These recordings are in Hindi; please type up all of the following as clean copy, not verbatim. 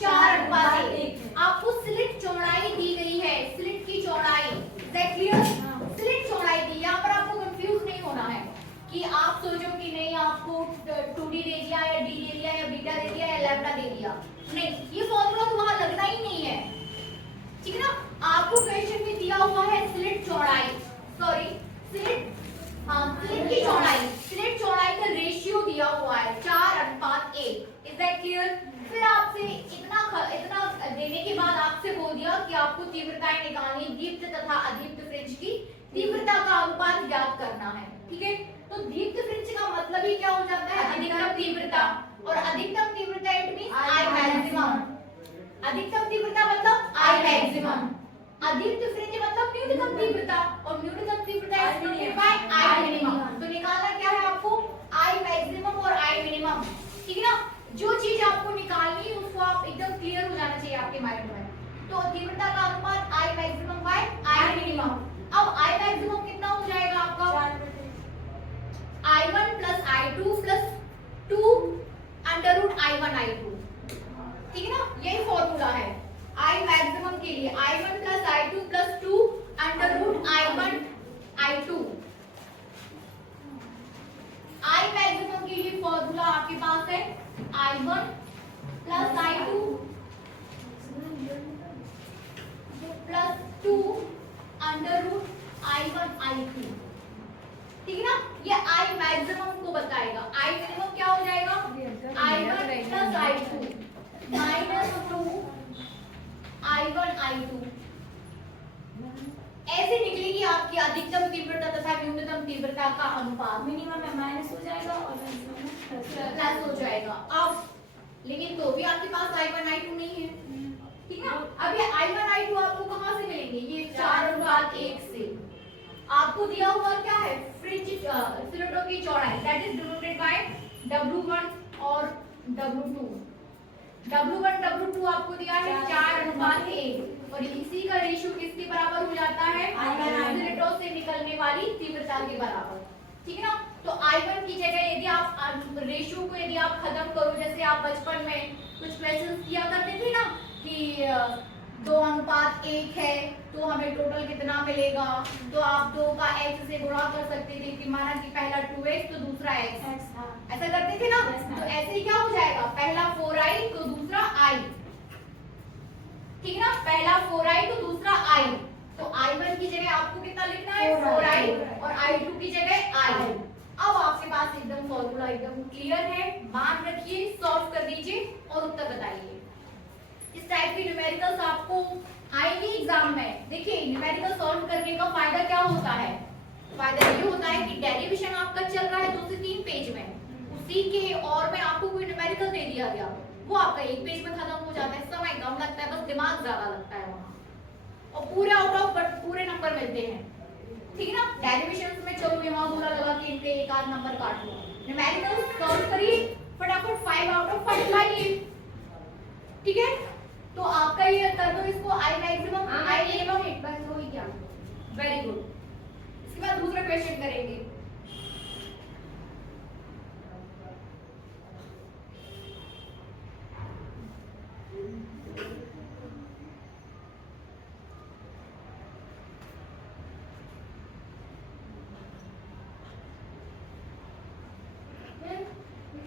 4:1। आपको स्लिट चौड़ाई दी गई है, स्लिट की चौड़ाई, दैट क्लियर? स्लिट चौड़ाई दी, यहाँ पर आपको कंफ्यूज नहीं होना है कि आप सोचो कि नहीं आपको 2D दे दिया या D दे दिया या बीटा दे दिया या लैम्डा दे दिया, नहीं, ये फॉर्मूला तो वहां लगना ही नहीं है, ठीक है ना? आपको क्वेश्चन में दिया हुआ है स्लिट चौड़ाई, सॉरी स्लिट, स्लिट की चौड़ाई, स्लिट चौड़ाई का रेशियो दिया हुआ है 4:1। Is that clear? फिर आपसे इतना देने के बाद आपसे बोल दिया कि आपको तीव्रताएं निकालनी, दीप्त तथा अदीप्त फ्रिंज की तीव्रता का अनुपात ज्ञात करना है, ठीक है? तो दीप्त फ्रिंज का मतलब ही क्या हो जाता है? अधिकतम तीव्रता, और अधिकतम तीव्रता इट मींस आई मैक्सिमम। अधिकतम तीव्रता मतलब आई मैक्सिमम, अदीप्त फ्रिंज मतलब न्यूनतम तीव्रता, और न्यूनतम तीव्रता is denoted by I minimum. तो निकालना क्या है आपको? आई मैक्सिमम और आई मिनिमम, ठीक है ना? जो चीज आपको निकालनी है उसको आप एकदम क्लियर हो जाना चाहिए आपके माइंड में। तो तीव्रता का अनुपात I maximum bye I minimum. अब आई मैक्सिमम कितना हो जाएगा आपका? I1 plus I2 plus 2 under root I1 I2, ठीक है ना? यही फॉर्मूला है I मैक्सिमम के लिए, I1 plus I2 plus 2 under root I1 I2। I maximum के लिए फॉर्मूला आपके पास है I1 plus I2 plus 2 under root I1 I2, ठीक है ना? ये I मैक्सिमम को बताएगा। I मिनिमम क्या हो जाएगा? I1 plus I2 minus 2 I1 I2। ऐसे निकलेगी आपकी अधिकतम तीव्रता तथा न्यूनतम तीव्रता का अनुपात। मिनिमम में माइनस हो जाएगा और मैक्सिमम प्लस हो जाएगा। अब लेकिन तो भी आपके पास I1 I2 नहीं है, ठीक है? अब ये I1 I2 आपको कहां से मिलेंगे? ये 4:1 से। आपको दिया हुआ क्या है? फ्रिंज सिलेंडर की चौड़ाई, that is denoted by W1 और W2। W1 W2 आपको दिया है 4:1, और इसी का रेशियो किसके बराबर हो जाता है? सिलेंडर से निकलने वाली तीव्रता के बराबर, ठीक है ना? तो I1 की जगह यदि आप रेशियो को यदि आप खत्म करो, जैसे आप बचपन में कुछ क्वेश्चंस किया करते थे ना कि 2:1 है तो हमें टोटल कितना मिलेगा, तो आप 2 का x से गुणा कर सकते थे कि माना कि पहला 2x तो दूसरा x, ऐसा करते थे ना? तो ऐसे ही क्या हो जाएगा? पहला 4i तो दूसरा i, ठीक है ना? पहला 4i तो दूसरा i, तो I1 की जगह आपको कितना लिखना है? 4i, और I2 की जगह i। अब आपके पास एकदम फॉर्मूला एकदम क्लियर है, मान रखिए, सॉल्व कर दीजिए और उत्तर बताइए। इस टाइप की न्यूमेरिकल्स आपको आएंगे एग्जाम में। देखिए न्यूमेरिकल सॉल्व करने का फायदा क्या होता है? फायदा ये होता है कि डेरिवेशन आपका चल रहा है 2 से 3 पेज में, उसी के और में आपको कोई न्यूमेरिकल दे दिया गया, वो आपका 1 पेज में खत्म हो जाता है, समय कम लगता है, बस दिमाग ज्यादा लगता है वहां, और पूरे आउट ऑफ पूरे नंबर मिलते हैं, ठीक है ना? डेरिवेशंस में चलो यहाँ पूरा लगा के इनके एक आध नंबर काट लो, न्यूमेरिकल सॉल्व करिए फटाफट 5 आउट ऑफ 5 लाइए, ठीक है? तो आपका ये कर दो इसको आई मैक्सिमम आई मिनिमम, एक बार हो ही गया, वेरी गुड। इसके बाद दूसरा क्वेश्चन करेंगे।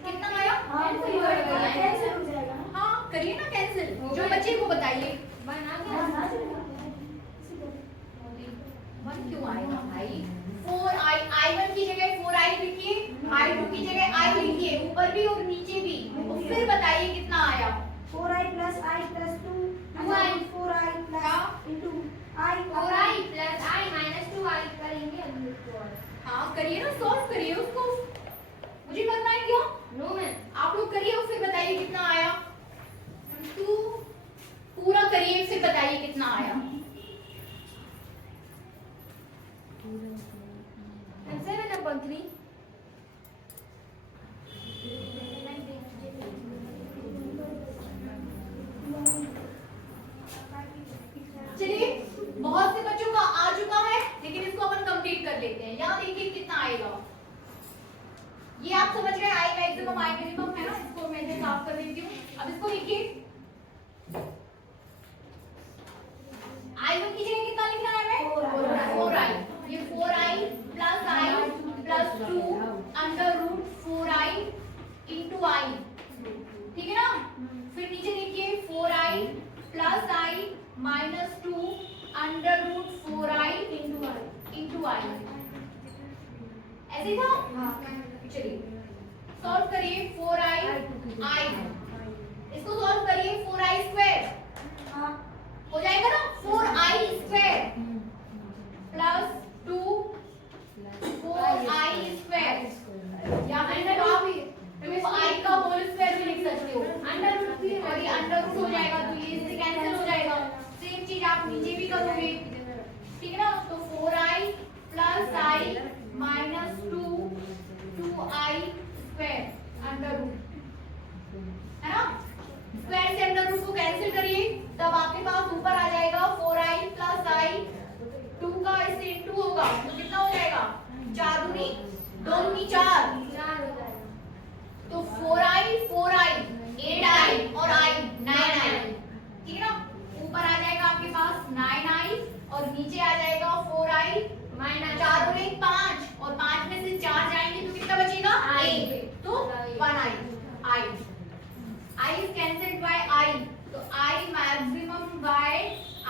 कितना आया? कैंसिल हो जाएगा। हाँ करिए ना कैंसिल, जो बच्चे को बताइए। वन क्यों आएगा भाई? 4i, I1 की जगह 4i लिखिए, I2 की जगह i लिखिए, ऊपर भी और नीचे भी, और फिर बताइए कितना आया। 4i plus i plus 2 2i 4i plus into i 4i plus i minus 2i करेंगे हम लोग को। हाँ करिए ना, सॉल्व करिए उसको, मुझे करना है क्या? नो मैम, आप लोग करिए और फिर बताइए कितना आया। तू पूरा करिए फिर बताइए कितना आया। and 7/3 चलिए बहुत से बच्चों का आ चुका है, लेकिन इसको अपन कंप्लीट कर लेते हैं। यहाँ देखिए कितना आएगा, ये आप समझ गए आई मैक्सिमम आई मिनिमम है ना, इसको मैं साफ कर देती हूँ। अब इसको लिखिए I1 की जगह कितना लिखना है हमें? 4i। ये 4i प्लस i प्लस 2 under root 4i into I, ठीक है ना? फिर नीचे देखिए 4i plus i minus 2 under root 4i into I. ऐसे था? चलिए सॉल्व करिए 4i, इसको सॉल्व करिए 4i स्क्वायर हो जाएगा ना? 4i square plus 2 4i square, या फिर आप 2i का होल स्क्वायर भी लिख सकते हो। अंडर रूट भी और ये अंडर रूट हो जाएगा तो ये इससे कैंसिल हो जाएगा। सेम चीज आप नीचे भी करोगे, ठीक है ना? तो 4i plus i minus 2i square under root, है ना? स्क्वायर से अंडर रूट को कैंसिल करिए, तब आपके पास ऊपर आ जाएगा 4i प्लस i, 2 का इससे इंटू होगा तो कितना हो जाएगा? 4 दूनी 2 दूनी 4, तो 4i 8i और i 9i, ठीक है ना? ऊपर आ जाएगा आपके पास 9i और नीचे आ जाएगा 4i माइनस 4 और 1 5, और 5 में से 4 जाएंगे तो कितना बचेगा? 1, तो 1i। I is cancelled by I, तो I maximum by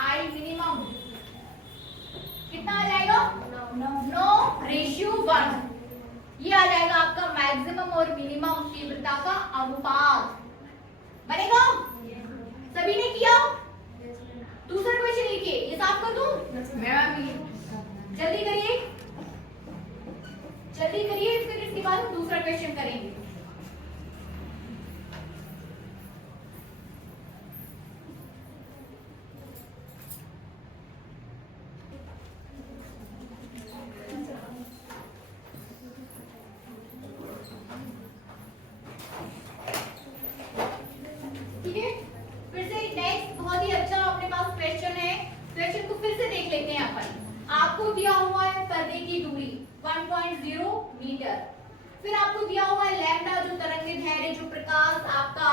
I minimum कितना आ जाएगा? 9:1। ये आ जाएगा आपका मैक्सिमम और मिनिमम तीव्रता का अनुपात बनेगा। सभी ने किया? दूसरा क्वेश्चन लिखिए, ये साफ कर दूं? जल्दी करिए, जल्दी करिए, फिर इसके बाद हम दूसरा क्वेश्चन करेंगे। ठीक है, फिर से नेक्स्ट बहुत ही अच्छा अपने पास क्वेश्चन है। क्वेश्चन को फिर से देख लेते हैं अपन। आपको दिया हुआ है पर्दे की दूरी 1.0 मीटर, फिर आपको दिया हुआ है लैम्डा जो तरंग दैर्घ्य, जो प्रकाश आपका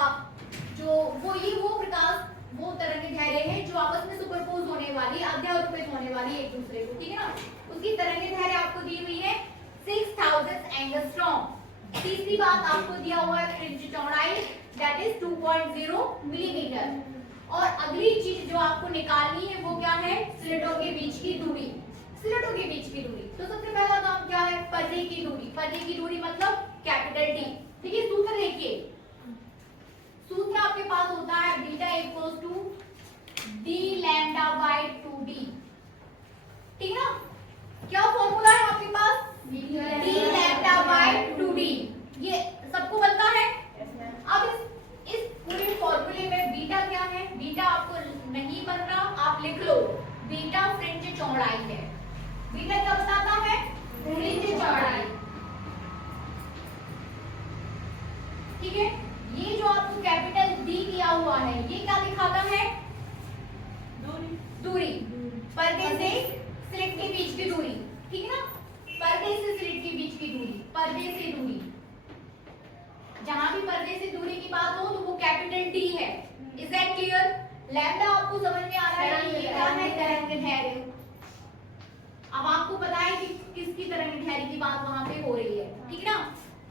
जो वो प्रकाश वो तरंग दैर्घ्य है जो आपस में सुपरपोज होने वाली, अध्यारोपित होने वाली एक दूसरे को, ठीक है ना? उसकी तरंग दैर्घ्य आपको दी हुई है 6000 एंगस्ट्रॉम। तीसरी बात आपको दिया हुआ है फ्रिंज चौड़ाई दैट इज 2.0 मिलीमीटर। और अगली चीज जो आपको निकालनी है वो क्या है? स्लिटों के बीच की दूरी। स्लिटों के बीच की दूरी, तो सबसे पहला काम क्या है? पर्दे की दूरी। पर्दे की दूरी मतलब कैपिटल टी, ठीक है? सूत्र देखिए, सूत्र आपके पास होता है beta equals to D lambda by 2d, ठीक है ना? क्या फॉर्मूला है आपके पास? डी लैम्डा बाय 2d, ये सबको बनता है। अब इस पूरे फॉर्मूले में बीटा क्या है? बीटा आपको नहीं बन रहा, आप लिख लो बीटा फ्रिंज चौड़ाई है। बीटा क्या बताता है? फ्रिंज चौड़ाई, ठीक है? ये जो आपको कैपिटल डी दिया हुआ है ये क्या दिखाता है? दूरी, पर्दे से स्लिट के बीच की दूरी, ठीक है ना? पर्दे से स्लिट के बीच की दूरी, पर्दे से दूरी, जहां भी पर्दे से दूरी की बात हो तो वो कैपिटल डी है। Is that clear? लैम्डा आपको समझ में आ रहा है कि ये क्या है? तरंग दैर्घ्य। अब आपको पता है कि किसकी तरंग दैर्घ्य की बात वहां पे हो रही है, ठीक है ना?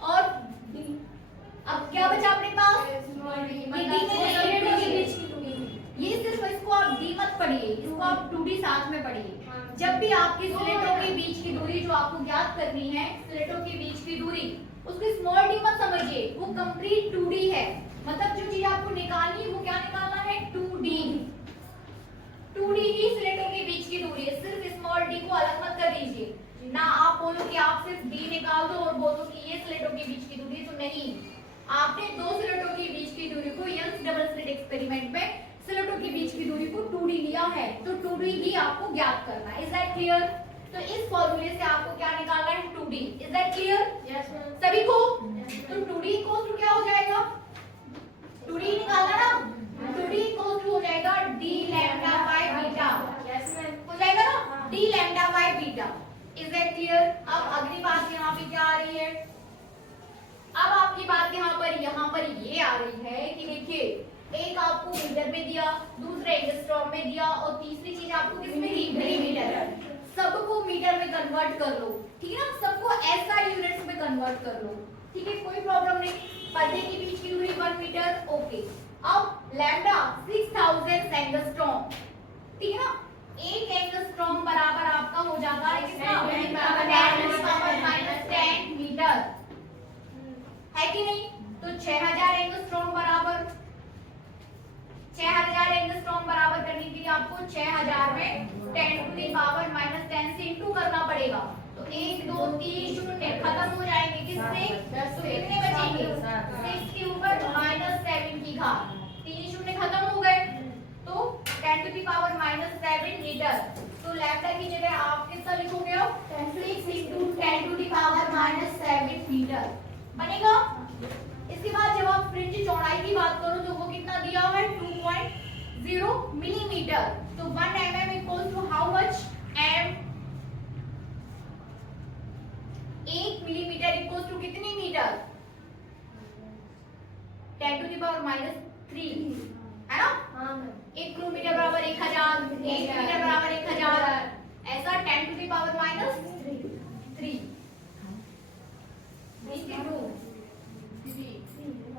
और अब क्या बचा अपने पास? ये सिर्फ इसको आप डी मत पढ़िए, इसको आप 2d साथ में पढ़िए। जब भी आपकी स्लिटों के बीच की दूरी जो आपको ज्ञात करनी है, स्लिटों के बीच की दूरी, उसको स्मॉल डी मत समझिए, वो कंप्लीट 2d है। मतलब जो चीज आपको निकालनी है वो क्या निकालना है? 2d। 2d ही स्लिटों के बीच की दूरी है, सिर्फ स्मॉल डी को अलग मत कर दीजिए ना। आप बोलो कि आप सिर्फ d निकाल दो और बोलो कि ये स्लिटों के बीच की दूरी, तो नहीं, आपने दो स्लिटों के बीच की दूरी को यंग्स डबल स्लिट एक्सपेरिमेंट में स्लिटों के बीच की दूरी को 2d लिया है, तो 2d ही आपको ज्ञात करना है। Is that clear? तो इस फॉर्मूले से आपको क्या निकालना है? 2d। Is that clear? Yes ma'am. सभी को? तो 2d इक्वल्स टू क्या हो जाएगा? 2d निकालना ना, 2d इक्वल्स टू हो जाएगा d lambda by beta. Yes ma'am. हो जाएगा ना, d lambda by beta. Is that clear? अब अगली बात यहाँ पे क्या आ रही है? अब आपकी बात यहाँ पर ये आ रही है कि देखिए एक आपको मीटर में दिया, दूसरा एंगस्ट्रॉम में दिया और तीसरी चीज आपको किसमें दी, मिलीमीटर। सबको मीटर में कन्वर्ट कर लो, ठीक है ना, सबको एसआई यूनिट्स में कन्वर्ट कर लो, ठीक है, कोई प्रॉब्लम नहीं। पर्दे के बीच की दूरी 1 मीटर, ओके। अब लैम्डा 6000 एंगस्ट्रॉम, ठीक है ना, एक एंगस्ट्रॉम बराबर आपका हो जाता है कितना, 10⁻⁻10 मीटर, है कि नहीं। तो 6000 एंगस्ट्रॉम बराबर 6000 एंगस्ट्रॉम बराबर करने के लिए आपको 6000 में 10⁻⁻10 से इंटू करना पड़ेगा। तो 1 2 3 शून्य खत्म हो जाएंगे, किससे, तो कितने बचेंगे, 6 के ऊपर -7 की घात, 3 शून्य खत्म हो गए, तो 10⁻⁻7 मीटर। तो लैम्डा की जगह आप कितना लिखोगे, 6 × 10⁻⁻7 मीटर बनेगा। इसके बाद जब आप फ्रिंज चौड़ाई की बात करो तो वो कितना दिया हुआ है, 2.0 मिलीमीटर। तो 1 mm equal to how much, m। 1 millimetre equal to कितनी मीटर, 10⁻³ है ना। 1 किलोमीटर बराबर 1000, 1 मीटर बराबर 1000, ऐसा 10⁻³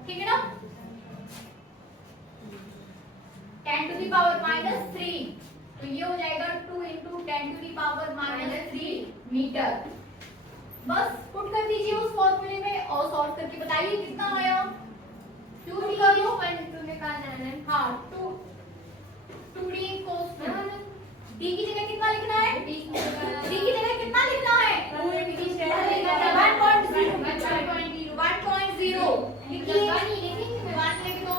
ठीक है ना, 10⁻³ तो ये हो जाएगा 2 × 10⁻³ मीटर। बस पुट कर दीजिए उस फॉर्मूले में और सॉल्व करके बताइए कितना आया। 2 कर लो, 2 निकालना है। हाँ 2d d की जगह कितना लिखना है, d की जगह कितना लिखना है, 1.0 लिखिए, 1 लिख दो।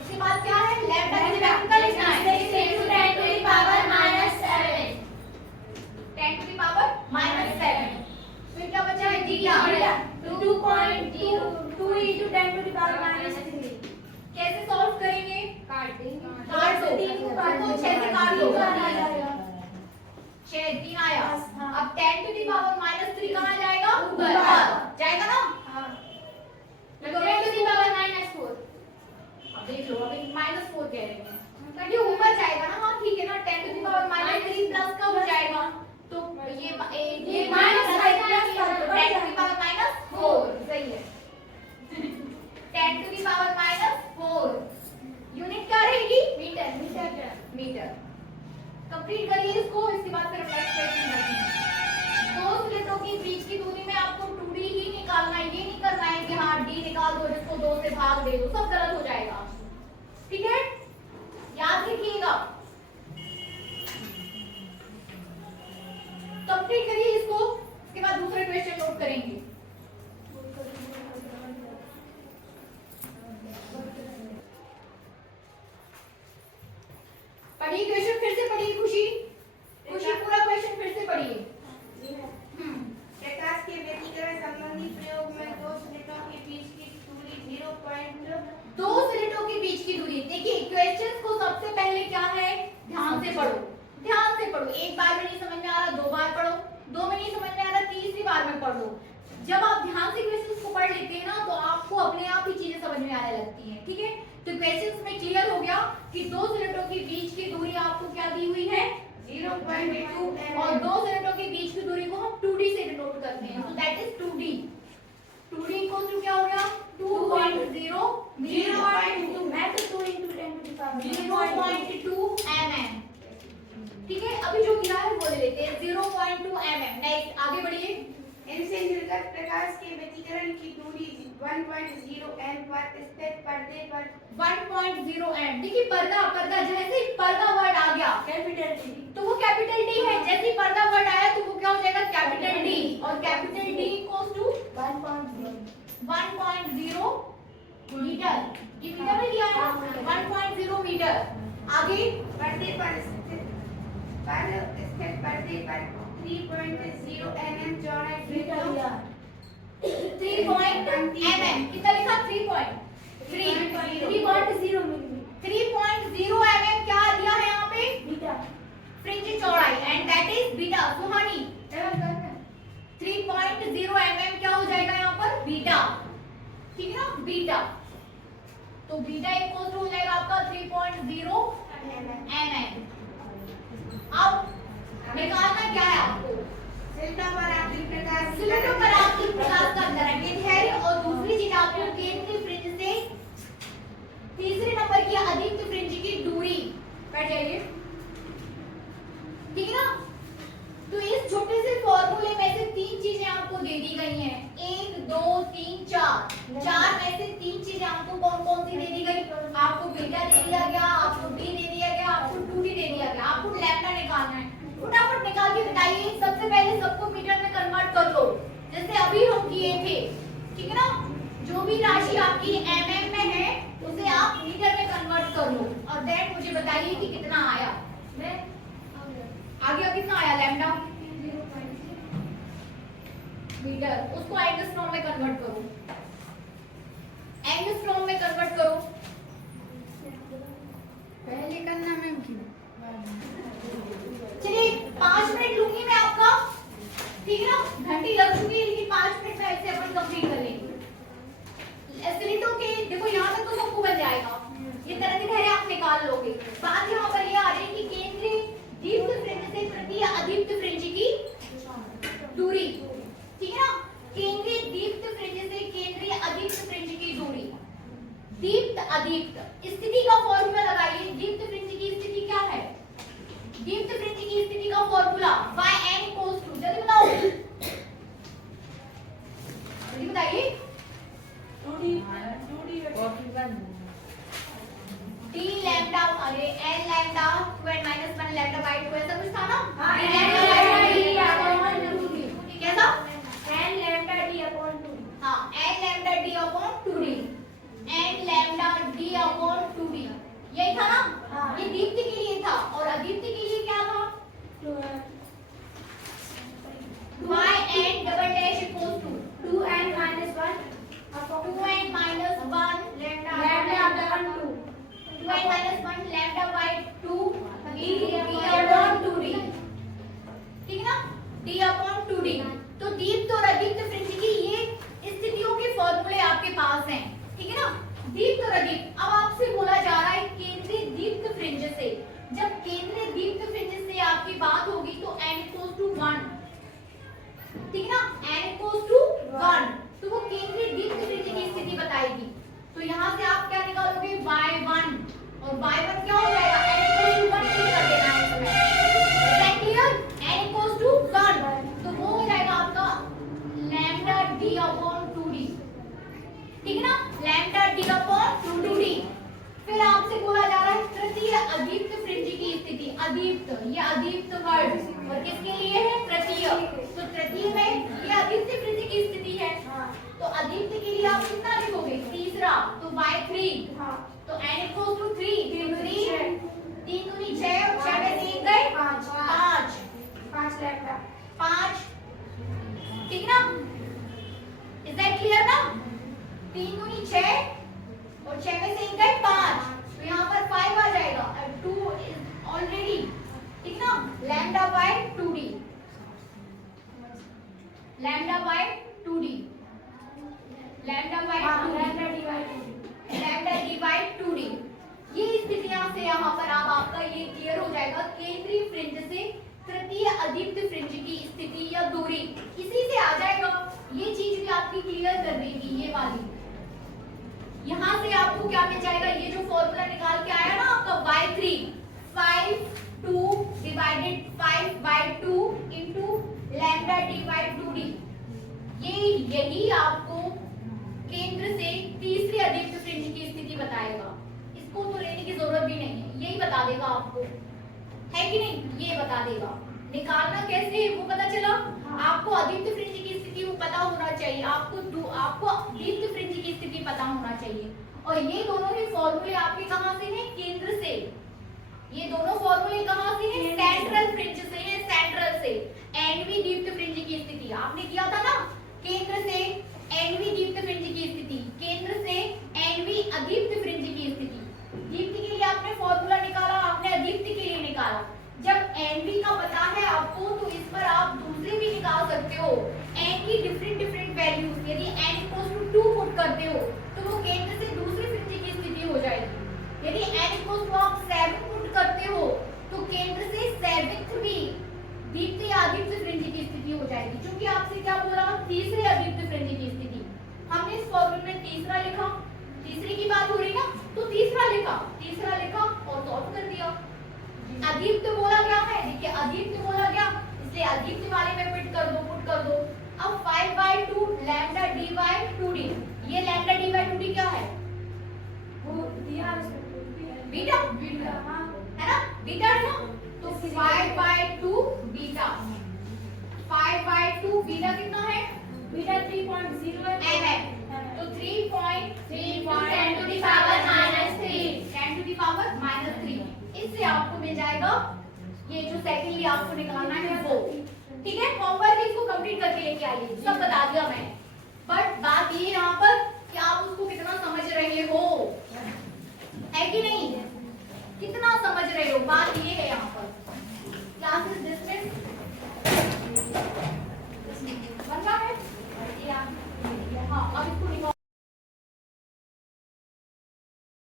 इसके बाद क्या है, लैम्डा की जगह कितना लिखना है, 6 × 10⁻⁻7 10⁻⁻7। फिर क्या बचा है, d क्या, 2 × 10⁻³ कैसे सॉल्व करेंगे, काट देंगे, काट दो, 3 को काट दो, 6 से काट दो, 6 3 आया। हाँ। अब 10⁻³ कहाँ जाएगा, ऊपर जाएगा ना, हाँ, तो 10⁻⁻4 अब देख लो, अभी -4 कह रहे हैं, तो ये ऊपर जाएगा ना, हाँ ठीक है ना, 10⁻³ प्लस का हो जाएगा, तो ये -5 10⁻⁴ सही है, 10⁻⁴ यूनिट क्या रहेगी, मीटर। कंप्लीट करिए इसको, इसके बाद फिर हम नेक्स्ट क्वेश्चन करते हैं। दो स्लिटों के बीच की दूरी में आपको 2d ही निकालना है, ये नहीं करना है कि हाँ d निकाल दो, जिसको 2 से भाग दे दो, सब गलत हो जाएगा, ठीक है, याद रखिएगा। कंप्लीट करिए इसको, इसके बाद दूसरे क्वेश्चन नोट करेंगे। पढ़िए क्वेश्चन, फिर से पढ़िए खुशी पूरा क्वेश्चन फिर से पढ़िए। प्रकाश के व्यतिकरण संबंधी प्रयोग में दो स्लिटों के बीच की दूरी 0.0 दो स्लिटों के बीच की दूरी, देखिए क्वेश्चंस को सबसे पहले क्या है, ध्यान से पढ़ो, ध्यान से पढ़ो, एक बार में नहीं समझ में आ रहा 2 बार पढ़ो, 2 में नहीं समझ में आ रहा 3री बार में पढ़ लो। जब आप ध्यान से क्वेश्चंस को पढ़ लेते हैं ना तो आपको अपने आप ही चीजें समझ में आने लगती हैं, ठीक है। तो क्वेश्चंस में क्लियर हो गया कि दो स्लिटों के बीच की दूरी आपको क्या दी हुई है, 0.2 और दो स्लिटों के बीच की दूरी को हम 2d से डिनोट करते हैं, so that is 2d। 2d equal to क्या हो गया, 2.0 0.2 मैं तो 2 × 10⁻⁻2 mm, ठीक है। अभी जो गिरा है वो ले लेते हैं, 0.2 mm। नेक्स्ट आगे बढ़िए। इनसे निर्गत प्रकाश के व्यतिकरण की दूरी 1.0 m पर स्थित पर्दे पर 1.0 m, देखिए पर्दा जैसे ही पर्दा वर्ड आ गया कैपिटल D तो वो कैपिटल D है, जैसे ही पर्दा वर्ड आया तो वो क्या हो जाएगा, कैपिटल D, और capital D equals to 1.0 metre, ये मीटर में दिया है ना, 1.0 मीटर। आगे पर्दे पर स्थित पर्दे पर 3.0 mm चौड़ाई मीटर दिया 3 mm, कितना लिखा, 3.0 मिलीमीटर 3.0 mm क्या दिया है यहाँ पे, बीटा फ्रिंज चौड़ाई, and that is beta. Suhani 3.0 mm क्या हो जाएगा यहाँ पर, बीटा, ठीक है ना, बीटा। तो तो बीटा इक्वल टू हो जाएगा आपका 3.0 mm। अब निकालना क्या है आपको, सिलिंडर पर आपकी प्रकाश सिलिंडर पर आपकी प्रकाश का तरंगित है, और दूसरी चीज आपको केंद्रीय फ्रिंज से तीसरे नंबर की अधिक फ्रिंज की दूरी बैठ जाइए, ठीक है ना। तो इस छोटे से फॉर्मूले में से तीन चीजें आपको दे दी गई हैं, 1 2 3 4। चार में से तीन चीजें आपको कौन कौन सी दे दी गई, आपको बीटा दे दिया गया, आपको डी दे दिया गया, आपको 2d दे दिया गया, आपको लैम्डा निकालना है। फटाफट निकाल के बताइए। सबसे पहले सबको मीटर में कन्वर्ट कर लो, जैसे अभी हम किए थे, ठीक है ना। जो भी राशि आपकी mm में है उसे आप मीटर में कन्वर्ट कर लो, और देन मुझे बताइए कि कितना आया। मैं आगे कितना आया लैम्डा मीटर, उसको एंगस्ट्रॉम में कन्वर्ट करो, एंगस्ट्रॉम में कन्वर्ट करो। पहले करना मैम क्यों? चलिए 5 मिनट लूंगी मैं आपका, ठीक है ना। घंटी लग चुकी है लेकिन 5 मिनट में ऐसे अपन कंप्लीट कर लेंगे। सिलिंडर के देखो यहाँ तक तो सबको बन जाएगा, ये तरह दिखा रहे आप निकाल लोगे। बात यहाँ पर ये आ रही है कि केंद्रीय दीप्त फ्रिंज से तृतीय अदीप्त फ्रिंज की दूरी, ठीक है ना। केंद्रीय दीप्त फ्रिंज से केंद्रीय अदीप्त फ्रिंज की दूरी, दीप्त अदीप्त स्थिति का फॉर्मूला लगाइए। दीप्त फ्रिंज की स्थिति क्या है, दीप्त फ्रिंज की स्थिति का फॉर्मूला yn इक्वल्स टू, जल्दी बताओ, जल्दी बताइए। d लैम्डा, अरे n lambda square minus 1 lambda by 2, ऐसा कुछ था ना। d लैम्डा बाय 2d, कैसा, n lambda d upon 2d। हाँ n lambda d upon 2d, n lambda d upon 2d, यही था ना। हाँ। ये दीप्त के लिए था, और अदीप्त के लिए क्या था, yn double dash equals to 2n minus 1 upon 2n minus 1 lambda upon 2। 2n minus 1 lambda by 2 d upon 2d, ठीक है ना, d upon 2d। तो दीप्त और अदीप्त फ्रिंज की ये स्थितियों के फॉर्मूले आपके पास हैं, ठीक है ना। दीप्त और अदीप्त, अब आपसे बोला जा रहा है केंद्रीय दीप्त फ्रिंज से, जब केंद्रीय दीप्त फ्रिंज से आपकी बात होगी तो n इक्वल्स टू 1, ठीक है ना, n इक्वल्स टू 1, तो वो केंद्रीय दीप्त फ्रिंज की स्थिति बताएगी। तो यहाँ से आप क्या निकालोगे, y1, और y1 क्या हो जाएगा, n इक्वल्स टू 1 कर देना है इसमें, is that clear, n equals to 1, तो वो हो जाएगा आपका लैम्डा d अपॉन 2d, ठीक है ना, लैम्डा d अपॉन 2d। फिर आपसे बोला जा रहा है तृतीय अदीप्त फ्रिंज की स्थिति, अदीप्त, ये अदीप्त वर्ड और किसके लिए है, तृतीय। तो तृतीय में ये अदीप्त फ्रिंज की स्थिति है, तो अदीप्त के लिए आप कितना लिखोगे, तीसरा, तो y3, तो n इक्वल्स टू 3, 3 दूनी 6, और 6 में से 1 गए 5 lambda 5, ठीक ना, इज दैट क्लियर ना। 3 दूनी 6 और 6 में से 1 गए 5, तो यहाँ पर 5 आ जाएगा, 2 इज ऑलरेडी, ठीक ना, lambda by 2d, lambda by 2d, lambda by 2d, lambda d by 2d। ये स्थितियां से यहाँ पर अब आपका ये क्लियर हो जाएगा केंद्रीय फ्रिंज से तृतीय अदीप्त फ्रिंज की स्थिति या दूरी, इसी से आ जाएगा। ये चीज भी आपकी क्लियर कर देगी ये वाली। यहाँ से आपको क्या मिल जाएगा, ये जो फॉर्मूला निकाल के आया ना आपका y3, 5 2 divided 5 by 2 into lambda d by 2d, यही आपको केंद्र से तीसरी अदीप्त फ्रिंज की स्थिति बताएगा। इसको तो लेने की जरूरत भी नहीं है, यही बता देगा आपको, है कि नहीं, ये बता देगा। निकालना कैसे है वो पता चला, आपको अदीप्त फ्रिंज की स्थिति वो पता होना चाहिए, आपको दीप्त फ्रिंज की स्थिति पता होना चाहिए। और ये दोनों ही फॉर्मूले आपके कहाँ से हैं, केंद्र से। ये दोनों फॉर्मूले कहाँ से हैं, सेंट्रल फ्रिंज से हैं, सेंट्रल से। एनवी दीप्त फ्रिंज की स्थिति आपने किया था ना, केंद्र से एनवी दीप्त फ्रिंज की स्थिति, केंद्र से एनवी अदीप्त फ्रिंज की स्थिति। दीप्त के लिए आपने फॉर्मूला निकाला, आपने अदीप्त के लिए निकाला। जब एनवी का पता है आपको तो इस पर आप दूसरे भी निकाल सकते हो, एन की डिफरेंट वैल्यूज। यदि n इक्वल्स टू 2 पुट करते हो तो वो केंद्र से दूसरी फ्रिंज की स्थिति तीसरे अद्वितीय फ्रेंजी की स्थिति। हमने इस फॉर्मूले में तीसरा लिखा, तीसरी की बात हो रही ना, तो तीसरा लिखा और सॉल्व कर दिया। अद्वितीय बोला गया है, देखिए अद्वितीय बोला गया, इसलिए अद्वितीय वाले में पुट कर दो। अब 5/2 लैम्डा dy 2d, ये लैम्डा dy 2d क्या है? वो दिया बीटा हाँ है ना, बीटा है ना, तो 5/2 बीटा, 5/2 बीटा कितना है? बीटा 3.0 है, तो 3.3 10 to the power -3, 10 to the power -3, इससे आपको मिल जाएगा ये जो सेकंडली आपको निकालना है वो। ठीक है, होमवर्क इसको कंप्लीट करके लेके आइए, सब बता दिया मैंने, बट बात ये यहाँ पर कि आप उसको कितना समझ रहे